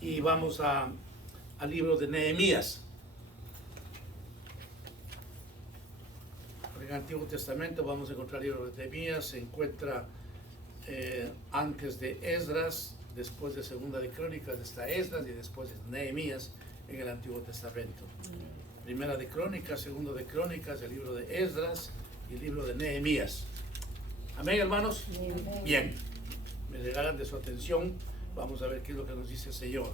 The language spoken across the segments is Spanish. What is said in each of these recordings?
y vamos al libro de Nehemías. En el Antiguo Testamento vamos a encontrar el libro de Nehemías, se encuentra antes de Esdras, después de Segunda de Crónicas está Esdras y después de Nehemías en el Antiguo Testamento. Primera de Crónicas, Segunda de Crónicas, el libro de Esdras y el libro de Nehemías. Amén, hermanos. Bien, me regalan de su atención. Vamos a ver qué es lo que nos dice el Señor.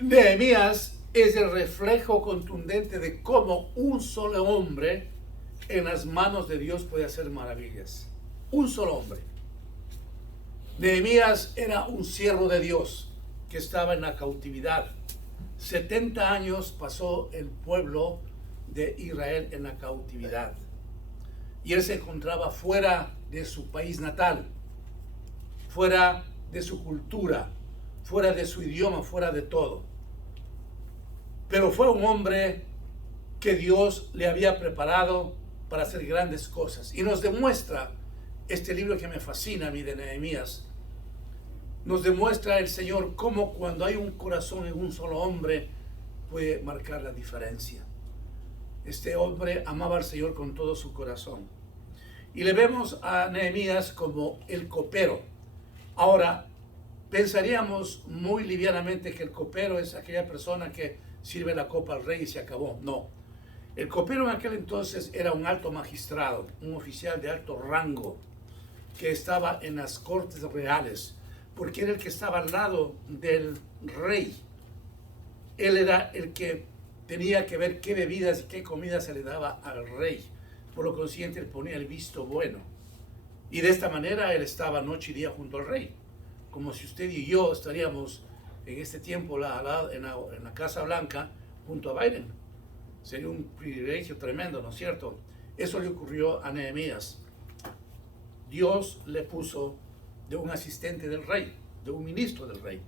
Nehemías es el reflejo contundente de cómo un solo hombre en las manos de Dios puede hacer maravillas. Un solo hombre. Nehemías era un siervo de Dios que estaba en la cautividad. 70 años pasó el pueblo de Israel en la cautividad. Y él se encontraba fuera de su país natal, fuera de su cultura, fuera de su idioma, fuera de todo. Pero fue un hombre que Dios le había preparado para hacer grandes cosas. Y nos demuestra este libro que me fascina a mí de Nehemías. Nos demuestra el Señor cómo cuando hay un corazón en un solo hombre puede marcar la diferencia. Este hombre amaba al Señor con todo su corazón. Y le vemos a Nehemías como el copero. Ahora, pensaríamos muy livianamente que el copero es aquella persona que sirve la copa al rey y se acabó. No. El copero en aquel entonces era un alto magistrado, un oficial de alto rango que estaba en las cortes reales, porque era el que estaba al lado del rey. Él era el que tenía que ver qué bebidas y qué comida se le daba al rey. Por lo consiguiente, él ponía el visto bueno. Y de esta manera él estaba noche y día junto al rey. Como si usted y yo estaríamos en este tiempo en la Casa Blanca junto a Biden. Sería un privilegio tremendo, ¿no es cierto? Eso le ocurrió a Nehemías. Dios le puso de un asistente del rey, de un ministro del rey.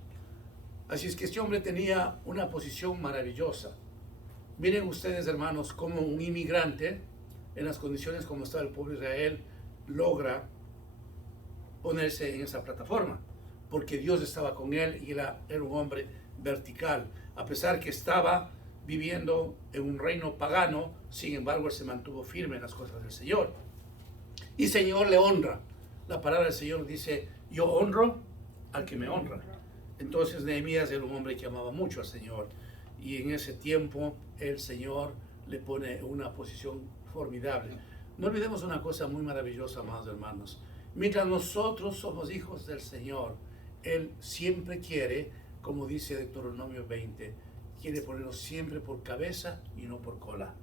Así es que este hombre tenía una posición maravillosa. Miren ustedes, hermanos, cómo un inmigrante, en las condiciones como estaba el pueblo de Israel, logra ponerse en esa plataforma, porque Dios estaba con él y era un hombre vertical. A pesar que estaba viviendo en un reino pagano, sin embargo, él se mantuvo firme en las cosas del Señor. Y Señor le honra. La palabra del Señor dice, yo honro al que me honra. Entonces Nehemías era un hombre que amaba mucho al Señor. Y en ese tiempo el Señor le pone en una posición formidable. No olvidemos una cosa muy maravillosa, amados hermanos. Mientras nosotros somos hijos del Señor, Él siempre quiere, como dice Deuteronomio 20, quiere ponernos siempre por cabeza y no por cola.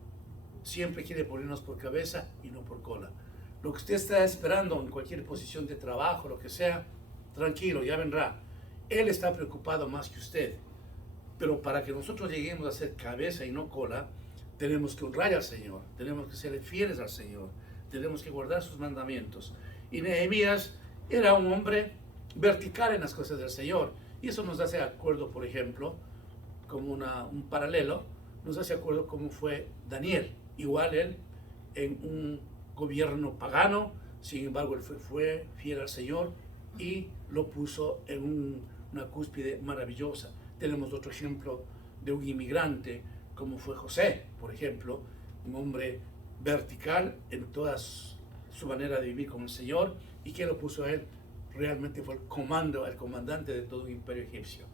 Siempre quiere ponernos por cabeza y no por cola. Lo que usted está esperando en cualquier posición de trabajo, lo que sea, tranquilo, ya vendrá. Él está preocupado más que usted. Pero para que nosotros lleguemos a ser cabeza y no cola, tenemos que honrar al Señor, tenemos que ser fieles al Señor, tenemos que guardar sus mandamientos. Y Nehemías era un hombre vertical en las cosas del Señor. Y eso nos hace acuerdo, por ejemplo, como un paralelo, nos hace acuerdo cómo fue Daniel. Igual él en un gobierno pagano, sin embargo él fue fiel al Señor y lo puso en una cúspide maravillosa. Tenemos otro ejemplo de un inmigrante como fue José, por ejemplo, un hombre vertical en toda su manera de vivir con el Señor, y que lo puso a él, realmente fue el comandante de todo un imperio egipcio.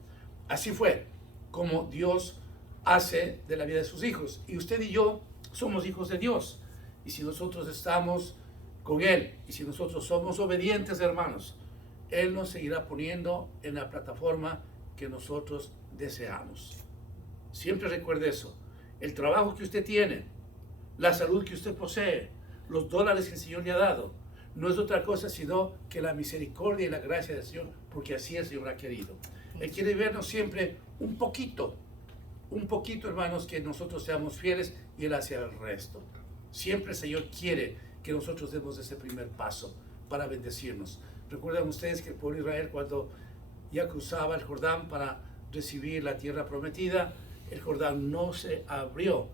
Así fue como Dios hace de la vida de sus hijos, y usted y yo somos hijos de Dios, y si nosotros estamos con Él, y si nosotros somos obedientes, hermanos, Él nos seguirá poniendo en la plataforma que nosotros deseamos. Siempre recuerde eso. El trabajo que usted tiene, la salud que usted posee, los dólares que el Señor le ha dado, no es otra cosa sino que la misericordia y la gracia del Señor, porque así el Señor ha querido. Él quiere vernos siempre un poquito, hermanos, que nosotros seamos fieles, y Él hace el resto. Siempre el Señor quiere que nosotros demos ese primer paso para bendecirnos. Recuerdan ustedes que el pueblo de Israel, cuando ya cruzaba el Jordán para recibir la tierra prometida, el Jordán no se abrió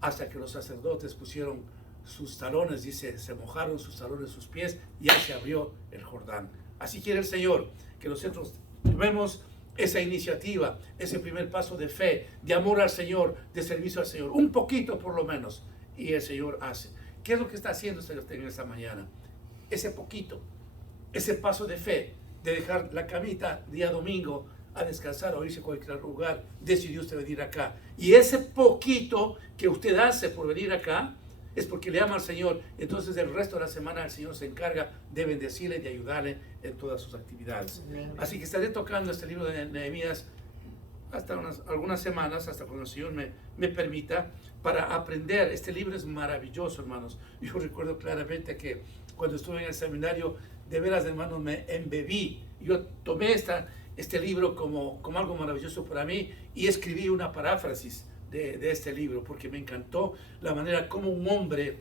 hasta que los sacerdotes pusieron sus talones, dice, se mojaron sus talones, sus pies, y ya se abrió el Jordán. Así quiere el Señor, que nosotros tomemos esa iniciativa, ese primer paso de fe, de amor al Señor, de servicio al Señor, un poquito por lo menos, y el Señor hace. ¿Qué es lo que está haciendo usted en esta mañana? Ese poquito, ese paso de fe, de dejar la camita día domingo a descansar o irse a cualquier lugar, decidió usted venir acá. Y ese poquito que usted hace por venir acá, es porque le ama al Señor. Entonces el resto de la semana el Señor se encarga de bendecirle, de ayudarle en todas sus actividades. Así que estaré tocando este libro de Nehemías hasta algunas semanas, hasta cuando el Señor me permita, para aprender. Este libro es maravilloso, hermanos. Yo recuerdo claramente que cuando estuve en el seminario, de veras, hermanos, me embebí. Yo tomé este libro como algo maravilloso para mí y escribí una paráfrasis de este libro, porque me encantó la manera como un hombre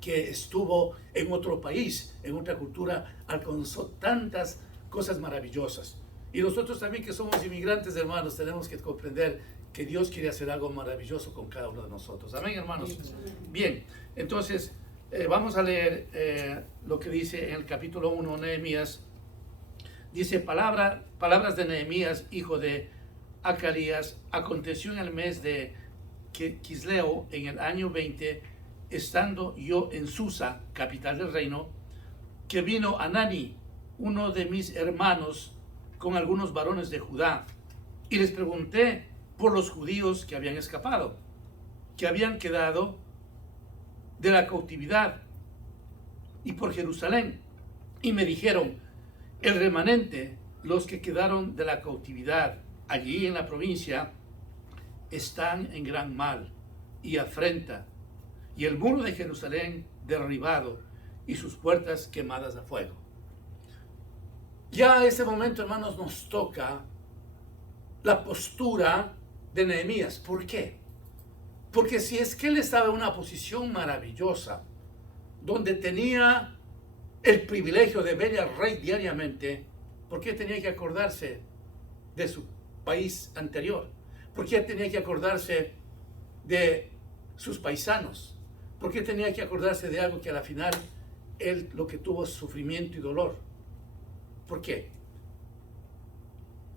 que estuvo en otro país, en otra cultura, alcanzó tantas cosas maravillosas. Y nosotros también, que somos inmigrantes, hermanos, tenemos que comprender que Dios quiere hacer algo maravilloso con cada uno de nosotros. Amén, hermanos. Bien, entonces vamos a leer lo que dice en el capítulo 1, Nehemías. Dice: palabras de Nehemías, hijo de Acarías. Aconteció en el mes de Quisleo, en el año 20, estando yo en Susa, capital del reino, que vino Anani, uno de mis hermanos, con algunos varones de Judá, y les pregunté por los judíos que habían escapado, que habían quedado de la cautividad, y por Jerusalén. Y me dijeron: el remanente, los que quedaron de la cautividad allí en la provincia, están en gran mal y afrenta, y el muro de Jerusalén derribado y sus puertas quemadas a fuego. Ya a ese momento, hermanos, nos toca la postura de Nehemías. ¿Por qué? Porque si es que él estaba en una posición maravillosa, donde tenía el privilegio de ver al rey diariamente, ¿por qué tenía que acordarse de su país anterior? ¿Por qué tenía que acordarse de sus paisanos? ¿Por qué tenía que acordarse de algo que a la final él lo que tuvo es sufrimiento y dolor? ¿Por qué?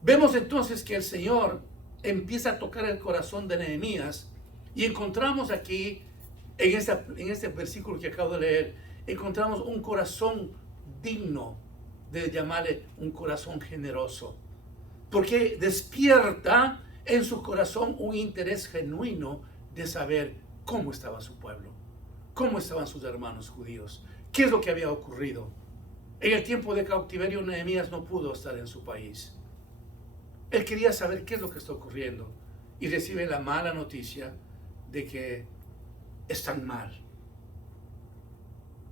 Vemos entonces que el Señor empieza a tocar el corazón de Nehemías, y encontramos aquí, en este versículo que acabo de leer, encontramos un corazón digno de llamarle un corazón generoso, porque despierta en su corazón un interés genuino de saber cómo estaba su pueblo, cómo estaban sus hermanos judíos, qué es lo que había ocurrido. En el tiempo de cautiverio, Nehemías no pudo estar en su país. Él quería saber qué es lo que está ocurriendo, y recibe la mala noticia de que están mal,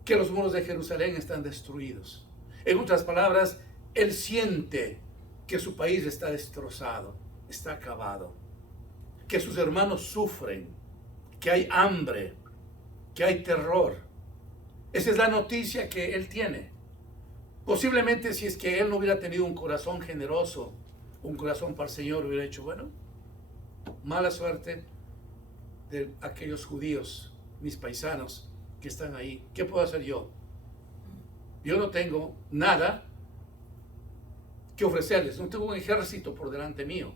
que los muros de Jerusalén están destruidos. En otras palabras, él siente que su país está destrozado, está acabado, que sus hermanos sufren, que hay hambre, que hay terror. Esa es la noticia que él tiene. Posiblemente, si es que él no hubiera tenido un corazón generoso, un corazón para el Señor, hubiera dicho: bueno, mala suerte de aquellos judíos, mis paisanos que están ahí. ¿Qué puedo hacer yo? Yo no tengo nada que ofrecerles. No tengo un ejército por delante mío.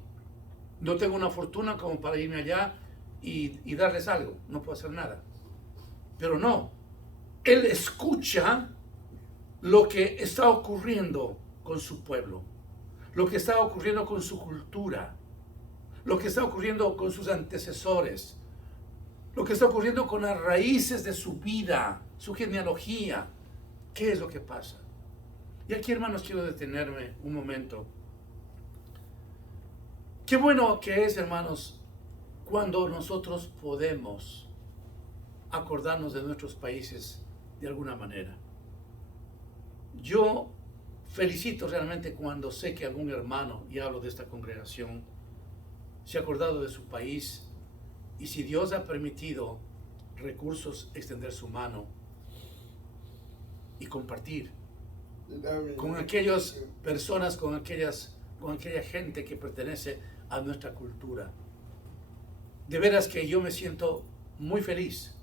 No tengo una fortuna como para irme allá y darles algo. No puedo hacer nada. Pero no. Él escucha lo que está ocurriendo con su pueblo, lo que está ocurriendo con su cultura, lo que está ocurriendo con sus antecesores, lo que está ocurriendo con las raíces de su vida, su genealogía. ¿Qué es lo que pasa? Y aquí, hermanos, quiero detenerme un momento. Qué bueno que es, hermanos, cuando nosotros podemos acordarnos de nuestros países de alguna manera. Yo felicito realmente cuando sé que algún hermano, y hablo de esta congregación, se ha acordado de su país, y si Dios ha permitido recursos, extender su mano y compartir con aquellas personas, con aquella gente que pertenece a nuestra cultura. De veras que yo me siento muy feliz.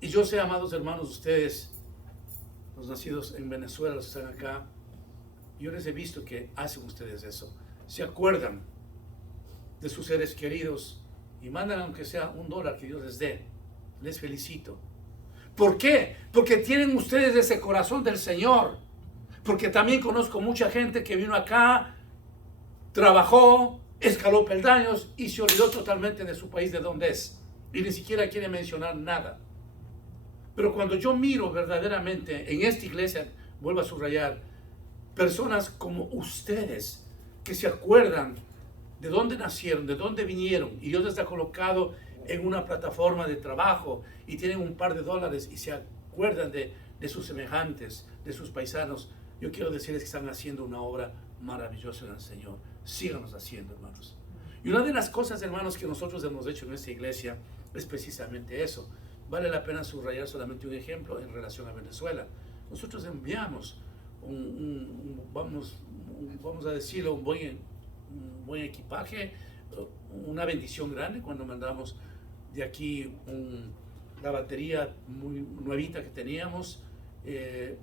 Y yo sé, amados hermanos, ustedes, los nacidos en Venezuela, los que están acá, Yo les he visto que hacen ustedes eso. Se acuerdan de sus seres queridos y mandan aunque sea $1 que Dios les dé. Les felicito. ¿Por qué? Porque tienen ustedes ese corazón del Señor. Porque también conozco mucha gente que vino acá, trabajó, escaló peldaños y se olvidó totalmente de su país, de dónde es. Y ni siquiera quiere mencionar nada. Pero cuando yo miro verdaderamente en esta iglesia, vuelvo a subrayar, personas como ustedes que se acuerdan de dónde nacieron, de dónde vinieron, y Dios les ha colocado en una plataforma de trabajo y tienen un par de dólares y se acuerdan de sus semejantes, de sus paisanos, yo quiero decirles que están haciendo una obra maravillosa en el Señor. Síganos haciendo, hermanos. Y una de las cosas, hermanos, que nosotros hemos hecho en esta iglesia es precisamente eso. Vale la pena subrayar solamente un ejemplo en relación a Venezuela. Nosotros enviamos vamos a decirlo, un buen equipaje, una bendición grande cuando mandamos de aquí la batería muy nuevita que teníamos,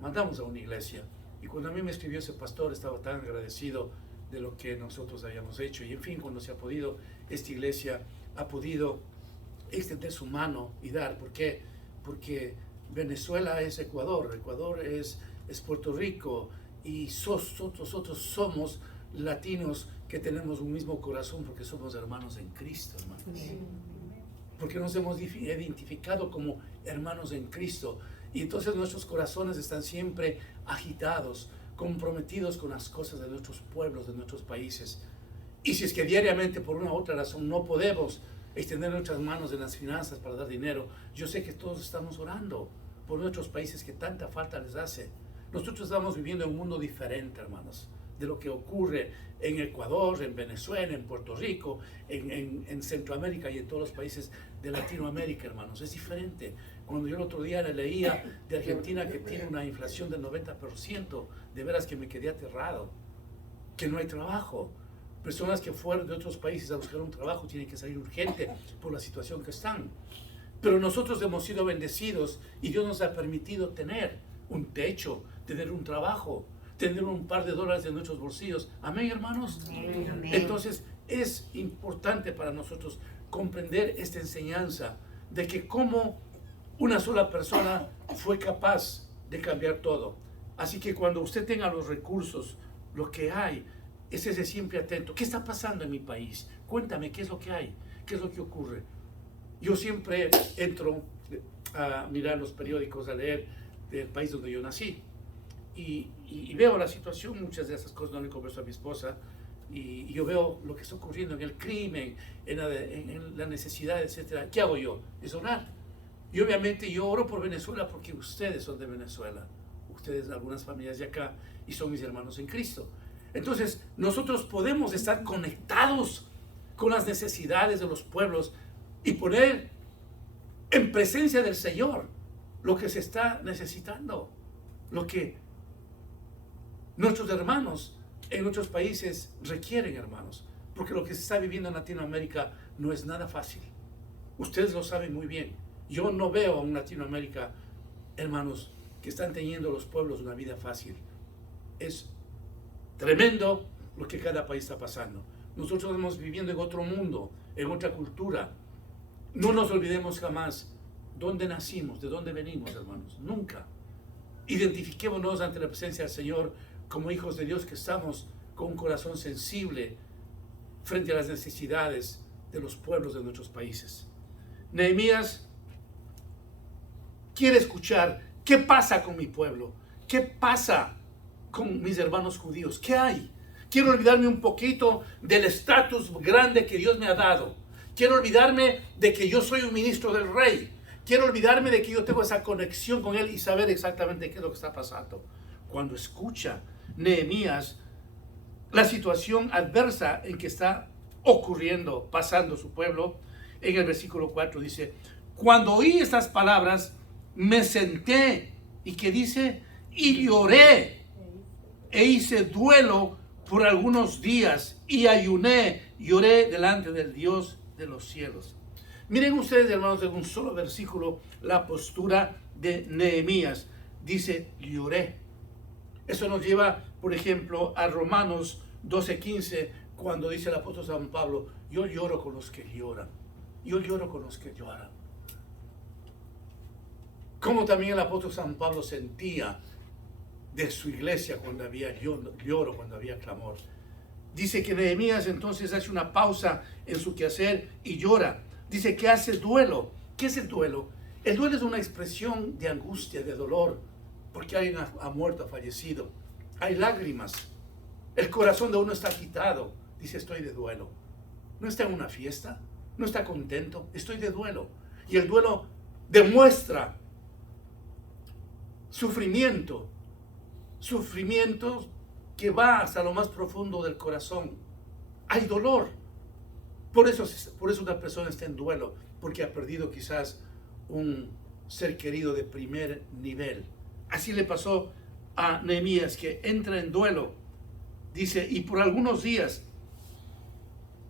mandamos a una iglesia. Y cuando a mí me escribió ese pastor, estaba tan agradecido de lo que nosotros habíamos hecho. Y en fin, cuando se ha podido, esta iglesia ha podido extender su mano y dar. ¿Por qué? Porque Venezuela es Ecuador, Ecuador es Puerto Rico, y nosotros somos latinos que tenemos un mismo corazón porque somos hermanos en Cristo, hermanos. Porque nos hemos identificado como hermanos en Cristo. Y entonces nuestros corazones están siempre agitados, comprometidos con las cosas de nuestros pueblos, de nuestros países. Y si es que diariamente por una u otra razón no podemos extender nuestras manos en las finanzas para dar dinero, yo sé que todos estamos orando por nuestros países que tanta falta les hace. Nosotros estamos viviendo en un mundo diferente, hermanos, de lo que ocurre en Ecuador, en Venezuela, en Puerto Rico, en Centroamérica y en todos los países de Latinoamérica, hermanos. Es diferente. Cuando yo el otro día leía de Argentina que tiene una inflación del 90%, de veras que me quedé aterrado, que no hay trabajo. Personas que fueron de otros países a buscar un trabajo tienen que salir urgente por la situación que están. Pero nosotros hemos sido bendecidos y Dios nos ha permitido tener un techo, tener un trabajo, tener un par de dólares en nuestros bolsillos. Amén, hermanos. Amén. Entonces es importante para nosotros comprender esta enseñanza de que como una sola persona fue capaz de cambiar todo. Así que cuando usted tenga los recursos, lo que hay, esté siempre atento. ¿Qué está pasando en mi país? Cuéntame, ¿qué es lo que hay? ¿Qué es lo que ocurre? Yo siempre entro a mirar los periódicos, a leer del país donde yo nací. Y veo la situación, muchas de esas cosas no le converso a mi esposa, y yo veo lo que está ocurriendo en el crimen, en la necesidad, etc. ¿Qué hago yo? Es orar. Y obviamente yo oro por Venezuela porque ustedes son de Venezuela, ustedes algunas familias de acá, y son mis hermanos en Cristo. Entonces nosotros podemos estar conectados con las necesidades de los pueblos y poner en presencia del Señor lo que se está necesitando, lo que nuestros hermanos en otros países requieren, hermanos, porque lo que se está viviendo en Latinoamérica no es nada fácil. Ustedes lo saben muy bien. Yo no veo en Latinoamérica, hermanos, que están teniendo los pueblos una vida fácil. Es tremendo lo que cada país está pasando. Nosotros estamos viviendo en otro mundo, en otra cultura. No nos olvidemos jamás dónde nacimos, de dónde venimos, hermanos. Nunca. Identifiquémonos ante la presencia del Señor como hijos de Dios que estamos con un corazón sensible frente a las necesidades de los pueblos de nuestros países. Nehemías quiere escuchar qué pasa con mi pueblo, qué pasa con mis hermanos judíos, qué hay. Quiero olvidarme un poquito del estatus grande que Dios me ha dado. Quiero olvidarme de que yo soy un ministro del rey. Quiero olvidarme de que yo tengo esa conexión con Él y saber exactamente qué es lo que está pasando. Cuando escucha Nehemías la situación adversa en que está ocurriendo, pasando su pueblo, en el versículo 4 dice: cuando oí estas palabras, me senté, y que dice, y lloré, e hice duelo por algunos días, y ayuné, lloré delante del Dios de los cielos. Miren ustedes, hermanos, en un solo versículo, la postura de Nehemías. Dice, lloré. Eso nos lleva por ejemplo, a Romanos 12:15, cuando dice el apóstol San Pablo, yo lloro con los que lloran, yo lloro con los que lloran. Como también el apóstol San Pablo sentía de su iglesia cuando había lloro, cuando había clamor. Dice que Nehemías entonces hace una pausa en su quehacer y llora. Dice que hace duelo. ¿Qué es el duelo? El duelo es una expresión de angustia, de dolor, porque alguien ha muerto, ha fallecido. Hay lágrimas. El corazón de uno está agitado. Dice, estoy de duelo. No está en una fiesta, no está contento, estoy de duelo. Y el duelo demuestra sufrimiento que va hasta lo más profundo del corazón. Hay dolor. Por eso una persona está en duelo, porque ha perdido quizás un ser querido de primer nivel. Así le pasó a Nehemías, que entra en duelo. Dice, y por algunos días,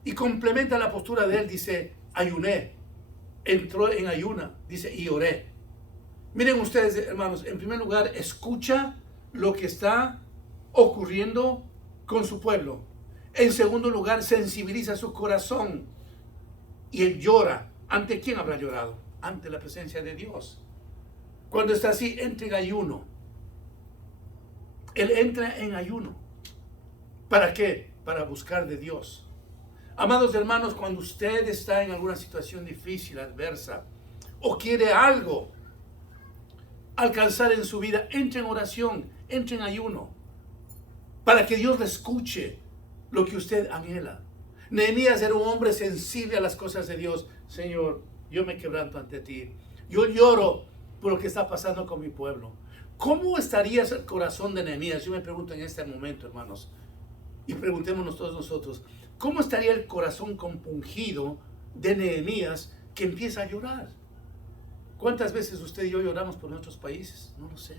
y complementa la postura de él, dice, ayuné. Entró en ayuna, dice, y oré. Miren ustedes, hermanos, en primer lugar, escucha lo que está ocurriendo con su pueblo. En segundo lugar, sensibiliza su corazón. Y él llora. ¿Ante quién habrá llorado? Ante la presencia de Dios. Cuando está así, entra en ayuno. Él entra en ayuno. ¿Para qué? Para buscar de Dios. Amados hermanos, cuando usted está en alguna situación difícil, adversa, o quiere algo alcanzar en su vida, entre en oración, entre en ayuno, para que Dios le escuche lo que usted anhela. Nehemías era un hombre sensible a las cosas de Dios. Señor, yo me quebranto ante ti. Yo lloro por lo que está pasando con mi pueblo. ¿Cómo estaría el corazón de Nehemías? Yo me pregunto en este momento, hermanos, y preguntémonos todos nosotros, ¿cómo estaría el corazón compungido de Nehemías que empieza a llorar? ¿Cuántas veces usted y yo lloramos por nuestros países? No lo sé.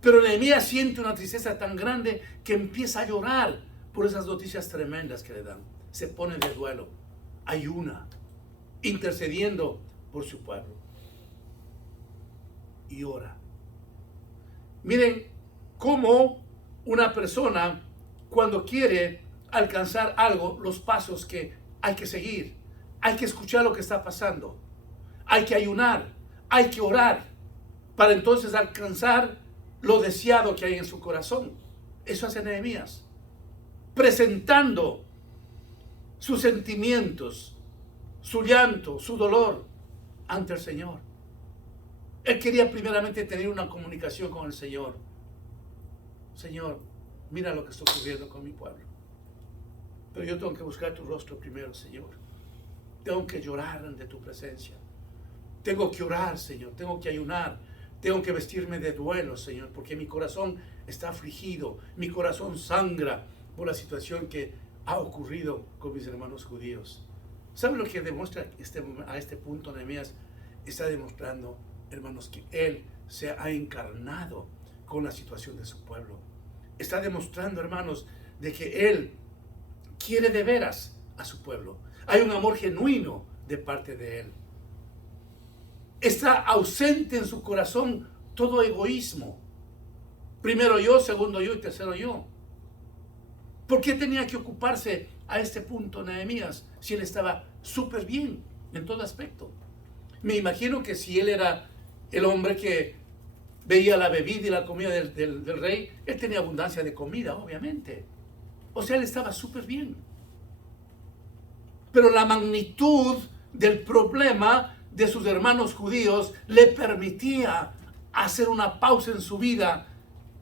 Pero Nehemías siente una tristeza tan grande que empieza a llorar por esas noticias tremendas que le dan. Se pone de duelo, ayuna, intercediendo por su pueblo. Y ora. Miren cómo una persona, cuando quiere alcanzar algo, los pasos que hay que seguir, hay que escuchar lo que está pasando, hay que ayunar, hay que orar, para entonces alcanzar lo deseado que hay en su corazón. Eso hace Nehemías, presentando sus sentimientos, su llanto, su dolor ante el Señor. Él quería primeramente tener una comunicación con el Señor. Señor, mira lo que está ocurriendo con mi pueblo. Pero yo tengo que buscar tu rostro primero, Señor. Tengo que llorar ante tu presencia. Tengo que orar, Señor. Tengo que ayunar. Tengo que vestirme de duelo, Señor, porque mi corazón está afligido. Mi corazón sangra por la situación que ha ocurrido con mis hermanos judíos. ¿Saben lo que demuestra a este punto Nehemías? Está demostrando, hermanos, que él se ha encarnado con la situación de su pueblo. Está demostrando, hermanos, de que él quiere de veras a su pueblo. Hay un amor genuino de parte de él. Está ausente en su corazón todo egoísmo. Primero yo, segundo yo y tercero yo. ¿Por qué tenía que ocuparse a este punto Nehemías si él estaba súper bien en todo aspecto? Me imagino que si él era el hombre que veía la bebida y la comida del rey, él tenía abundancia de comida, obviamente. O sea, él estaba súper bien. Pero la magnitud del problema de sus hermanos judíos le permitía hacer una pausa en su vida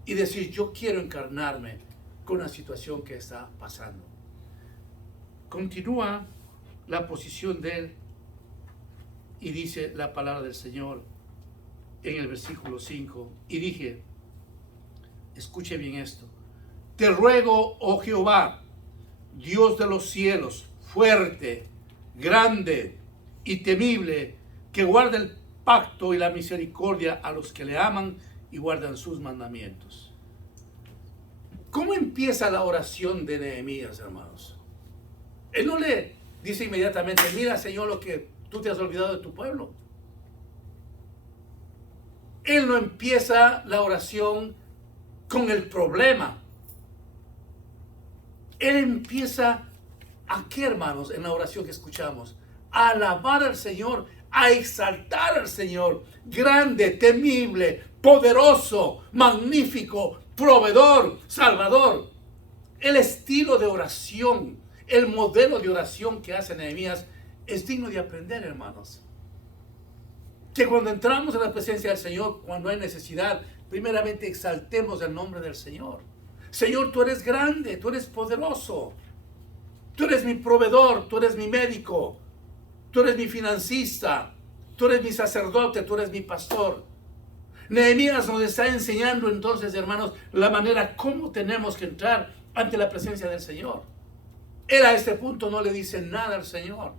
y decir, yo quiero encarnarme con la situación que está pasando. Continúa la posición de él y dice la palabra del Señor en el versículo 5. Y dije, escuche bien esto, te ruego, oh Jehová, Dios de los cielos, fuerte, grande y temible, que guarda el pacto y la misericordia a los que le aman y guardan sus mandamientos. ¿Cómo empieza la oración de Nehemías, hermanos? Él no le dice inmediatamente, mira, Señor, lo que tú te has olvidado de tu pueblo. Él no empieza la oración con el problema Él empieza aquí, hermanos, en la oración que escuchamos, a alabar al Señor, a exaltar al Señor, grande, temible, poderoso, magnífico, proveedor, salvador. El estilo de oración, el modelo de oración que hace Nehemías es digno de aprender, hermanos. Que cuando entramos en la presencia del Señor, cuando hay necesidad, primeramente exaltemos el nombre del Señor. Señor, tú eres grande, tú eres poderoso. Tú eres mi proveedor, tú eres mi médico, tú eres mi financista, tú eres mi sacerdote, tú eres mi pastor. Nehemías nos está enseñando entonces, hermanos, la manera como tenemos que entrar ante la presencia del Señor. Él a este punto no le dice nada al Señor,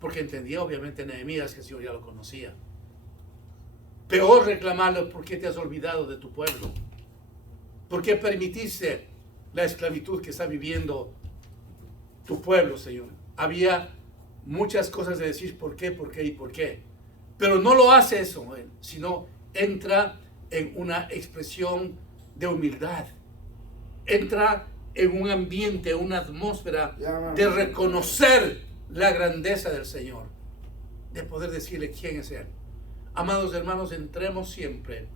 porque entendía obviamente Nehemías que el Señor ya lo conocía. Peor reclamarle: ¿por qué te has olvidado de tu pueblo? ¿Por qué permitiste la esclavitud que está viviendo tu pueblo, Señor? Había muchas cosas de decir por qué y por qué. Pero no lo hace eso, sino entra en una expresión de humildad. Entra en un ambiente, una atmósfera de reconocer la grandeza del Señor, de poder decirle quién es Él. Amados hermanos, entremos siempre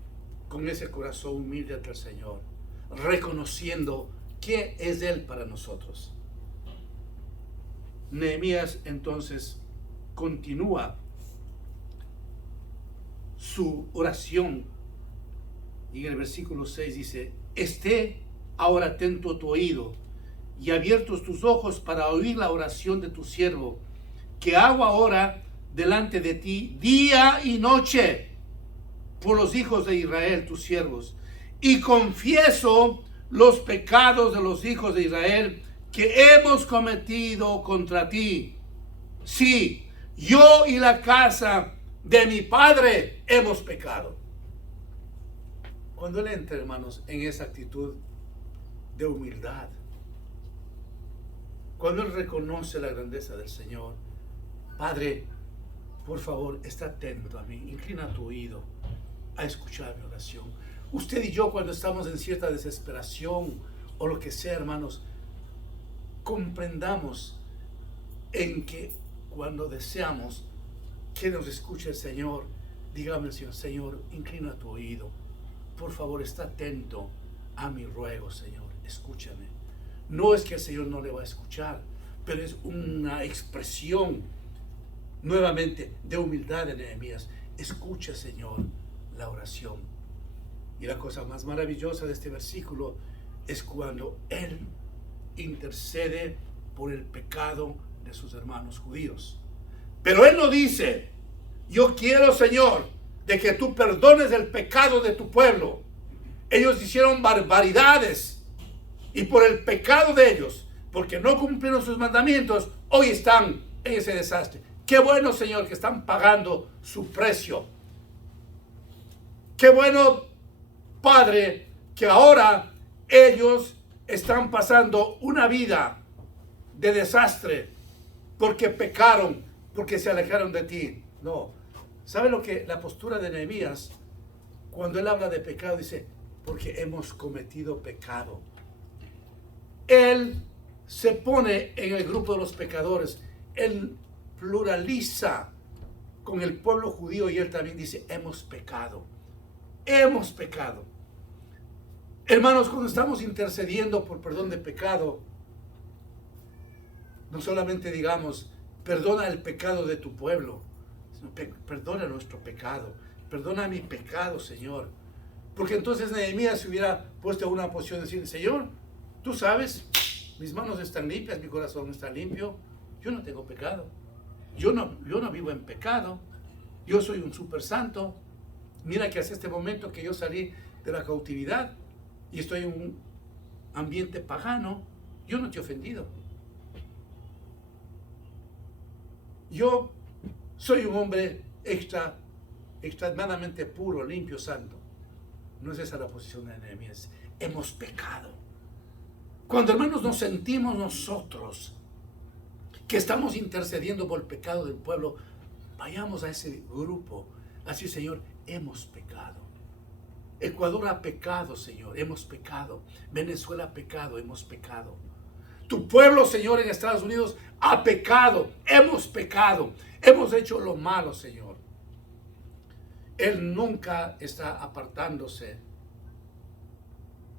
con ese corazón humilde ante el Señor, reconociendo quién es Él para nosotros. Nehemías entonces continúa su oración y en el versículo 6 dice: esté ahora atento tu oído y abiertos tus ojos para oír la oración de tu siervo, que hago ahora delante de ti día y noche por los hijos de Israel, tus siervos, y confieso los pecados de los hijos de Israel que hemos cometido contra ti. Sí, yo y la casa de mi padre hemos pecado. Cuando él entra, hermanos, en esa actitud de humildad, cuando él reconoce la grandeza del Señor: Padre, por favor, está atento a mí, inclina tu oído a escuchar mi oración. Usted y yo, cuando estamos en cierta desesperación o lo que sea, hermanos, comprendamos en que cuando deseamos que nos escuche el Señor, dígame al Señor: Señor, inclina tu oído, por favor, está atento a mi ruego, Señor, escúchame. No es que el Señor no le va a escuchar, pero es una expresión nuevamente de humildad de Nehemías. Escucha, Señor, la oración. Y la cosa más maravillosa de este versículo es cuando él intercede por el pecado de sus hermanos judíos. Pero él no dice: yo quiero, Señor, de que tú perdones el pecado de tu pueblo. Ellos hicieron barbaridades, y por el pecado de ellos, porque no cumplieron sus mandamientos, hoy están en ese desastre. Qué bueno, Señor, que están pagando su precio. Qué bueno, Padre, que ahora ellos están pasando una vida de desastre porque pecaron, porque se alejaron de ti. No. ¿Sabe lo que la postura de Nehemías, cuando él habla de pecado, dice: porque hemos cometido pecado? Él se pone en el grupo de los pecadores. Él pluraliza con el pueblo judío y él también dice: hemos pecado. Hemos pecado. Hermanos, cuando estamos intercediendo por perdón de pecado, no solamente digamos: perdona el pecado de tu pueblo, sino perdona nuestro pecado. Perdona mi pecado, Señor. Porque entonces Nehemías se hubiera puesto en una posición de decir: Señor, tú sabes, mis manos están limpias, mi corazón está limpio, yo no tengo pecado. Yo no vivo en pecado. Yo soy un super santo. Mira que hasta este momento que yo salí de la cautividad y estoy en un ambiente pagano, yo no te he ofendido. Yo soy un hombre extremadamente puro, limpio, santo. No es esa la posición de Nehemías. Hemos pecado. Cuando, hermanos, nos sentimos nosotros que estamos intercediendo por el pecado del pueblo, vayamos a ese grupo. Así: Señor, hemos pecado. Ecuador ha pecado, Señor, hemos pecado. Venezuela ha pecado, hemos pecado. Tu pueblo, Señor, en Estados Unidos ha pecado. Hemos pecado. Hemos hecho lo malo, Señor. Él nunca está apartándose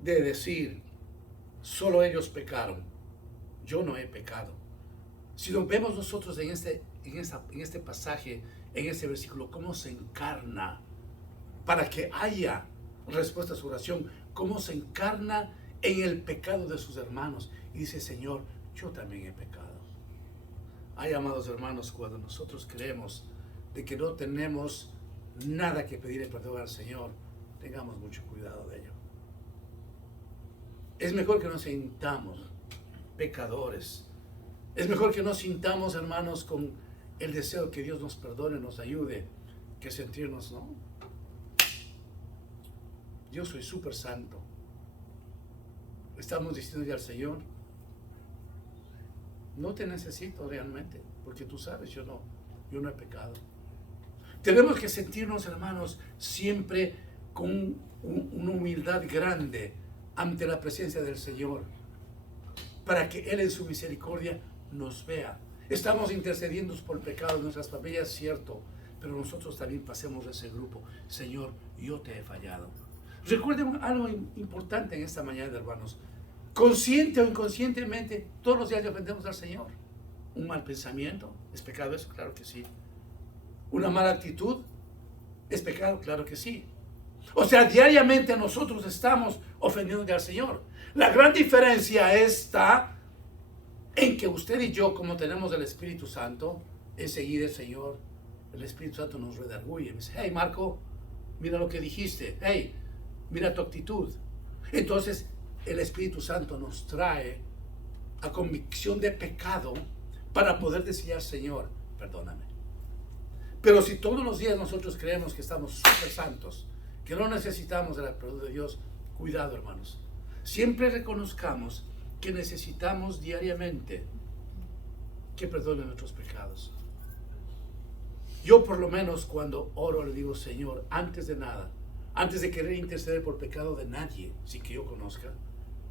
de decir, solo ellos pecaron. Yo no he pecado. Si nos vemos nosotros en este pasaje, en este versículo, cómo se encarna para que haya respuesta a su oración, cómo se encarna en el pecado de sus hermanos. Y dice, Señor, yo también he pecado. Ay, amados hermanos, cuando nosotros creemos de que no tenemos nada que pedirle perdón al Señor, tengamos mucho cuidado de ello. Es mejor que nos sintamos pecadores. Es mejor que nos sintamos, hermanos, con el deseo que Dios nos perdone, nos ayude, que sentirnos, ¿no? Yo soy súper santo. Estamos diciendo al Señor, no te necesito realmente, porque tú sabes, yo no he pecado. Tenemos que sentirnos, hermanos, siempre con una humildad grande ante la presencia del Señor, para que Él en su misericordia nos vea. Estamos intercediendo por el pecado de nuestras familias, cierto, pero nosotros también pasemos de ese grupo. Señor, yo te he fallado. Recuerden algo importante en esta mañana, hermanos. Consciente o inconscientemente, todos los días le ofendemos al Señor. Un mal pensamiento, ¿es pecado eso? Claro que sí. Una mala actitud, ¿es pecado? Claro que sí. O sea, diariamente nosotros estamos ofendiendo al Señor. La gran diferencia está en que usted y yo, como tenemos el Espíritu Santo, enseguida el Espíritu Santo nos redarguye. Me dice, hey Marco, mira lo que dijiste. Hey, mira tu actitud. Entonces, el Espíritu Santo nos trae a convicción de pecado para poder decir al Señor, perdóname. Pero si todos los días nosotros creemos que estamos súper santos, que no necesitamos el perdón de Dios, cuidado, hermanos. Siempre reconozcamos que necesitamos diariamente que perdone nuestros pecados. Yo por lo menos cuando oro le digo, Señor, antes de nada, antes de querer interceder por pecado de nadie, sin que yo conozca,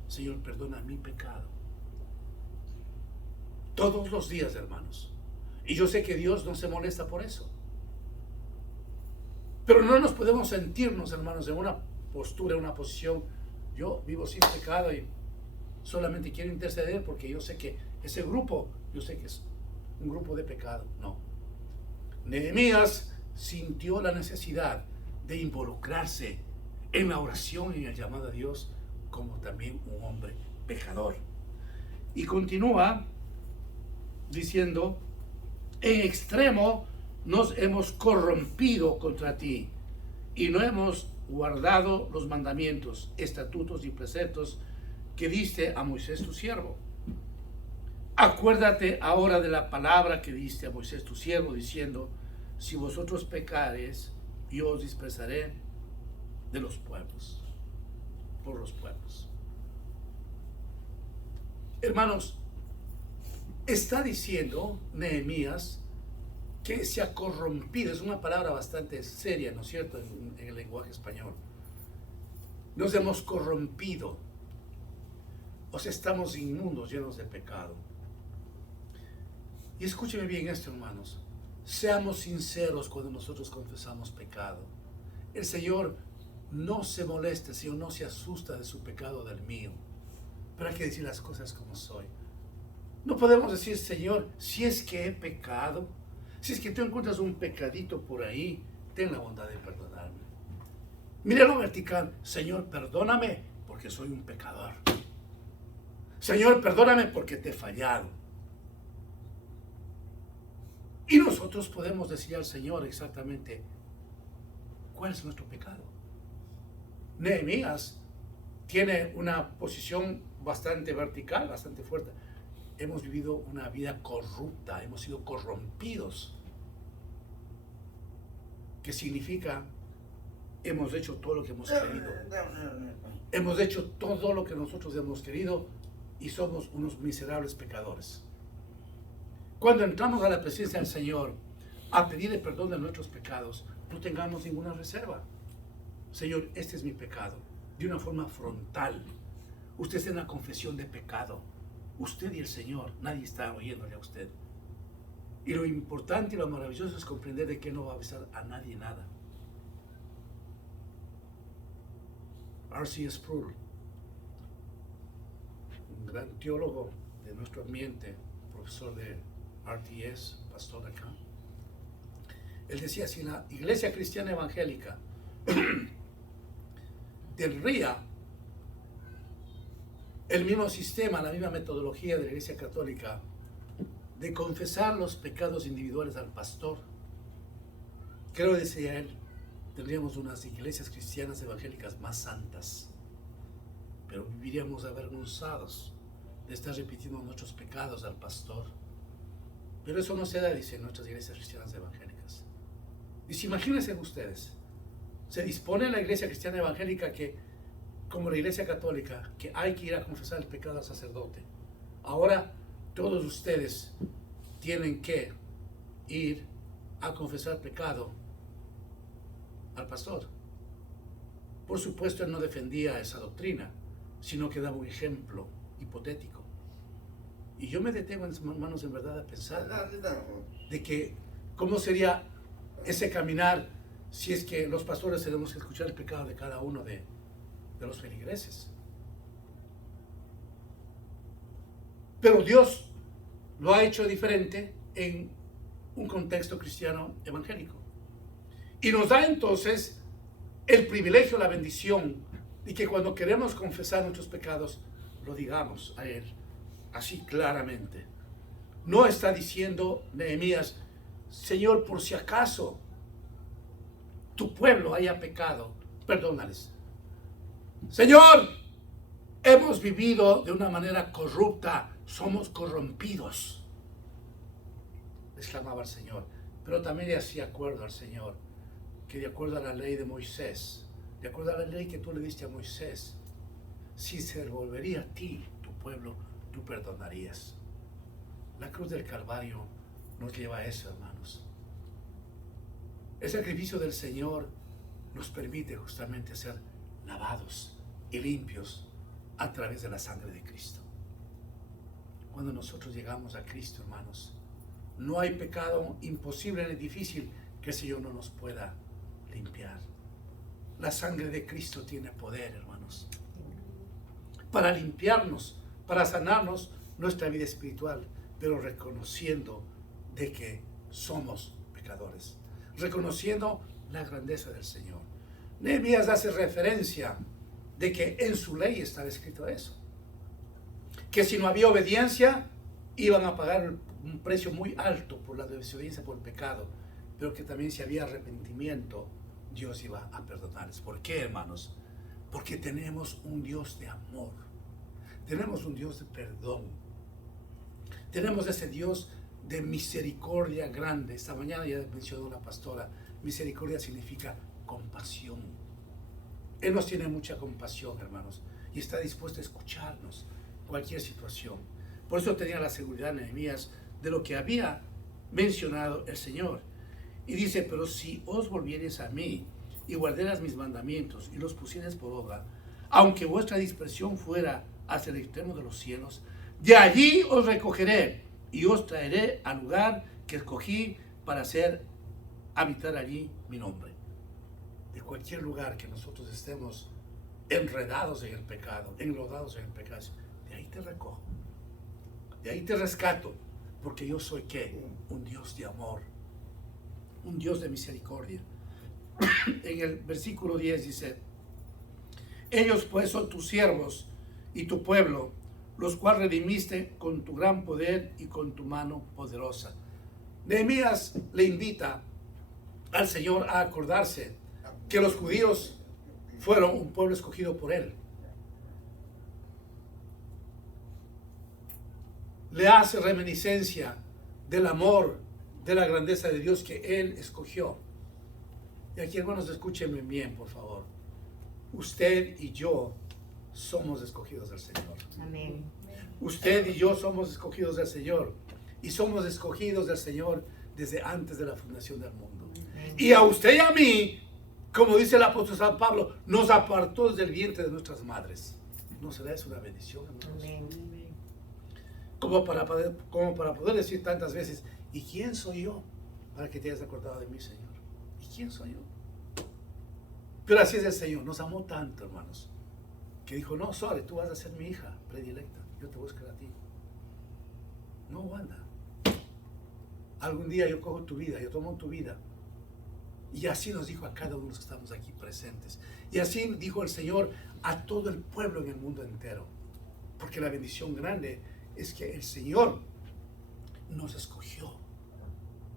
Señor, perdona mi pecado. Todos los días, hermanos. Y yo sé que Dios no se molesta por eso. Pero no nos podemos sentirnos, hermanos, en una postura, en una posición. Yo vivo sin pecado y solamente quiero interceder porque yo sé que ese grupo, yo sé que es un grupo de pecado. No. Nehemías sintió la necesidad de involucrarse en la oración y en el llamado a Dios como también un hombre pecador. Y continúa diciendo, en extremo nos hemos corrompido contra ti y no hemos guardado los mandamientos, estatutos y preceptos que diste a Moisés tu siervo. Acuérdate ahora de la palabra que diste a Moisés tu siervo, diciendo, si vosotros pecares, yo os dispersaré de los pueblos, por los pueblos. Hermanos, está diciendo Nehemías que se ha corrompido. Es una palabra bastante seria, ¿no es cierto?, en el lenguaje español. Nos hemos corrompido. O sea, estamos inmundos, llenos de pecado. Y escúcheme bien esto, hermanos. Seamos sinceros cuando nosotros confesamos pecado. El Señor no se molesta, el Señor no se asusta de su pecado del mío. Pero hay que decir las cosas como soy. No podemos decir, Señor, si es que he pecado, si es que tú encuentras un pecadito por ahí, ten la bondad de perdonarme. Mira lo vertical, Señor, perdóname porque soy un pecador. Señor, perdóname porque te he fallado. Y nosotros podemos decir al Señor exactamente cuál es nuestro pecado. Nehemías tiene una posición bastante vertical, bastante fuerte. Hemos vivido una vida corrupta, hemos sido corrompidos. ¿Qué significa? Hemos hecho todo lo que hemos querido. Hemos hecho todo lo que nosotros hemos querido y somos unos miserables pecadores. Cuando entramos a la presencia del Señor a pedirle perdón de nuestros pecados, no tengamos ninguna reserva. Señor, este es mi pecado. De una forma frontal. Usted está en la confesión de pecado. Usted y el Señor, nadie está oyéndole a usted. Y lo importante y lo maravilloso es comprender de que no va a avisar a nadie nada. R.C. Sproul, un gran teólogo de nuestro ambiente, profesor de RTS, pastor acá, él decía, si la iglesia cristiana evangélica tendría el mismo sistema, la misma metodología de la iglesia católica de confesar los pecados individuales al pastor, creo, decía él, tendríamos unas iglesias cristianas evangélicas más santas, pero viviríamos avergonzados de estar repitiendo nuestros pecados al pastor. Pero eso no se da, dice, en nuestras iglesias cristianas evangélicas. Dice, imagínense ustedes, se dispone en la iglesia cristiana evangélica que, como la iglesia católica, que hay que ir a confesar el pecado al sacerdote. Ahora todos ustedes tienen que ir a confesar pecado al pastor. Por supuesto, él no defendía esa doctrina, sino que daba un ejemplo hipotético. Y yo me detengo, hermanos, en verdad, a pensar de que cómo sería ese caminar si es que los pastores tenemos que escuchar el pecado de cada uno de los feligreses. Pero Dios lo ha hecho diferente en un contexto cristiano evangélico. Y nos da entonces el privilegio, la bendición de que cuando queremos confesar nuestros pecados, lo digamos a Él, así claramente. No está diciendo Nehemías, Señor, por si acaso tu pueblo haya pecado, perdónales. Señor, hemos vivido de una manera corrupta, somos corrompidos, exclamaba el Señor. Pero también le hacía acuerdo al Señor que de acuerdo a la ley de Moisés, de acuerdo a la ley que tú le diste a Moisés, si se devolvería a ti, tu pueblo, tú perdonarías. La cruz del Calvario nos lleva a eso, hermanos. El sacrificio del Señor nos permite justamente ser lavados y limpios a través de la sangre de Cristo. Cuando nosotros llegamos a Cristo, hermanos, no hay pecado imposible ni difícil que el Señor no nos pueda limpiar. La sangre de Cristo tiene poder, hermanos, para limpiarnos, para sanarnos nuestra vida espiritual, pero reconociendo de que somos pecadores, reconociendo la grandeza del Señor. Nehemías hace referencia de que en su ley estaba escrito eso, que si no había obediencia iban a pagar un precio muy alto por la desobediencia, por el pecado, pero que también si había arrepentimiento Dios iba a perdonarles. ¿Por qué, hermanos? Porque tenemos un Dios de amor, tenemos un Dios de perdón, tenemos ese Dios de misericordia grande. Esta mañana ya mencionó la pastora, misericordia significa compasión. Él nos tiene mucha compasión, hermanos, y está dispuesto a escucharnos cualquier situación. Por eso tenía la seguridad Nehemías de lo que había mencionado el Señor. Y dice, pero si os volviereis a mí y guardaréis mis mandamientos y los pusiereis por obra, aunque vuestra dispersión fuera hacia el extremo de los cielos, de allí os recogeré y os traeré al lugar que escogí para habitar allí mi nombre. De cualquier lugar que nosotros estemos enredados en el pecado, enlodados en el pecado, de ahí te recojo, de ahí te rescato, porque yo soy ¿qué? Un Dios de amor, un Dios de misericordia. En el versículo 10 dice, ellos pues son tus siervos y tu pueblo, los cuales redimiste con tu gran poder y con tu mano poderosa. Nehemías le invita al Señor a acordarse que los judíos fueron un pueblo escogido por Él. Le hace reminiscencia del amor, de la grandeza de Dios que Él escogió. Y aquí, hermanos, escúchenme bien, por favor. Usted y yo somos escogidos del Señor. Amén. Usted y yo somos escogidos del Señor. Y somos escogidos del Señor desde antes de la fundación del mundo. Amén. Y a usted y a mí, como dice el apóstol San Pablo, nos apartó desde el vientre de nuestras madres. ¿No será eso una bendición, hermanos? Amén. como para poder decir tantas veces, ¿y quién soy yo para que te hayas acordado de mí, Señor? ¿Y quién soy yo? Pero así es el Señor, nos amó tanto, hermanos, que dijo, no, Sore, tú vas a ser mi hija predilecta, yo te busco a ti. No, Wanda, algún día yo cojo tu vida, yo tomo tu vida. Y así nos dijo a cada uno de los que estamos aquí presentes. Y así dijo el Señor a todo el pueblo en el mundo entero. Porque la bendición grande es que el Señor nos escogió,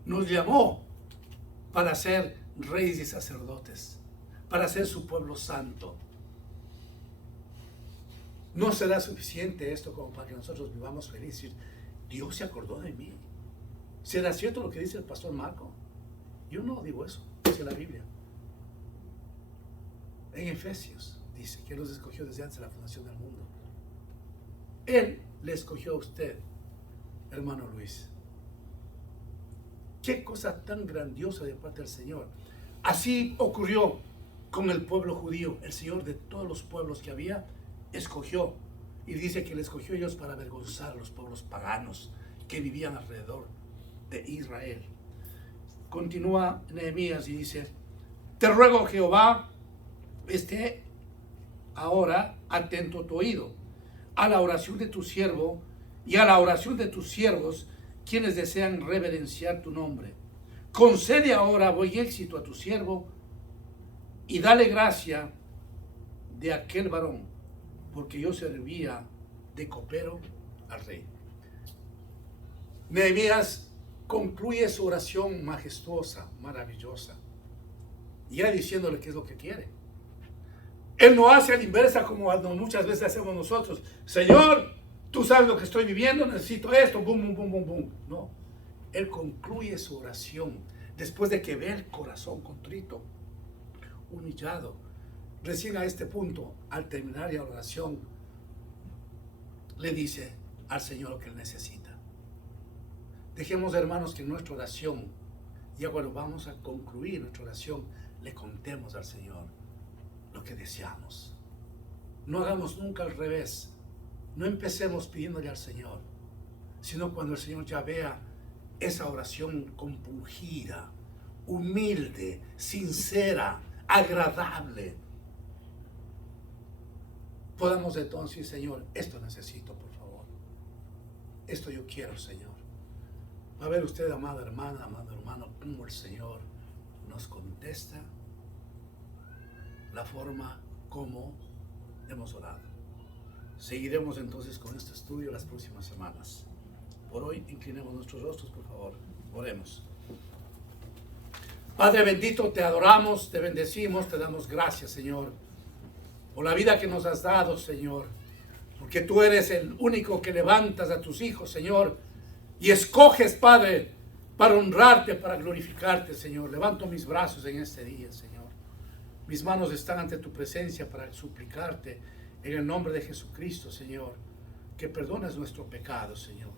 nos llamó para ser reyes y sacerdotes, para ser su pueblo santo. No será suficiente esto como para que nosotros vivamos felices. Dios se acordó de mí. ¿Será cierto lo que dice el pastor Marco? Yo no digo eso, dice la Biblia. En Efesios dice que Él los escogió desde antes de la fundación del mundo. Él le escogió a usted, hermano Luis. Qué cosa tan grandiosa de parte del Señor. Así ocurrió con el pueblo judío. El Señor de todos los pueblos que había, escogió. Y dice que le escogió a ellos para avergonzar a los pueblos paganos que vivían alrededor de Israel. Continúa Nehemías y dice, te ruego, Jehová, esté ahora atento tu oído a la oración de tu siervo y a la oración de tus siervos, quienes desean reverenciar tu nombre. Concede ahora buen éxito a tu siervo y dale gracia de aquel varón, porque yo servía de copero al rey. Nehemías concluye su oración majestuosa, maravillosa, ya diciéndole qué es lo que quiere. Él no hace a la inversa como muchas veces hacemos nosotros. Señor, tú sabes lo que estoy viviendo, necesito esto, bum, bum, bum, bum, bum. No, Él concluye su oración después de que ve el corazón contrito, humillado. Recién a este punto, al terminar la oración, le dice al Señor lo que Él necesita. Dejemos, hermanos, que en nuestra oración, ya cuando vamos a concluir nuestra oración, le contemos al Señor lo que deseamos. No hagamos nunca al revés. No empecemos pidiéndole al Señor, sino cuando el Señor ya vea esa oración compungida, humilde, sincera, agradable, podamos entonces decir, Señor, esto necesito, por favor. Esto yo quiero, Señor. Va a ver usted, amada hermana, amado hermano, cómo el Señor nos contesta la forma como hemos orado. Seguiremos entonces con este estudio las próximas semanas. Por hoy, inclinemos nuestros rostros, por favor. Oremos. Padre bendito, te adoramos, te bendecimos, te damos gracias, Señor, por la vida que nos has dado, Señor, porque tú eres el único que levantas a tus hijos, Señor, y escoges, Padre, para honrarte, para glorificarte, Señor. Levanto mis brazos en este día, Señor. Mis manos están ante tu presencia para suplicarte en el nombre de Jesucristo, Señor, que perdones nuestro pecado, Señor,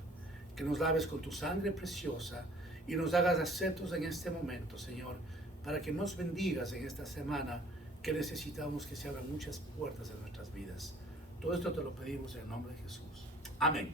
que nos laves con tu sangre preciosa y nos hagas aceptos en este momento, Señor, para que nos bendigas en esta semana que necesitamos que se abran muchas puertas en nuestras vidas. Todo esto te lo pedimos en el nombre de Jesús. Amén.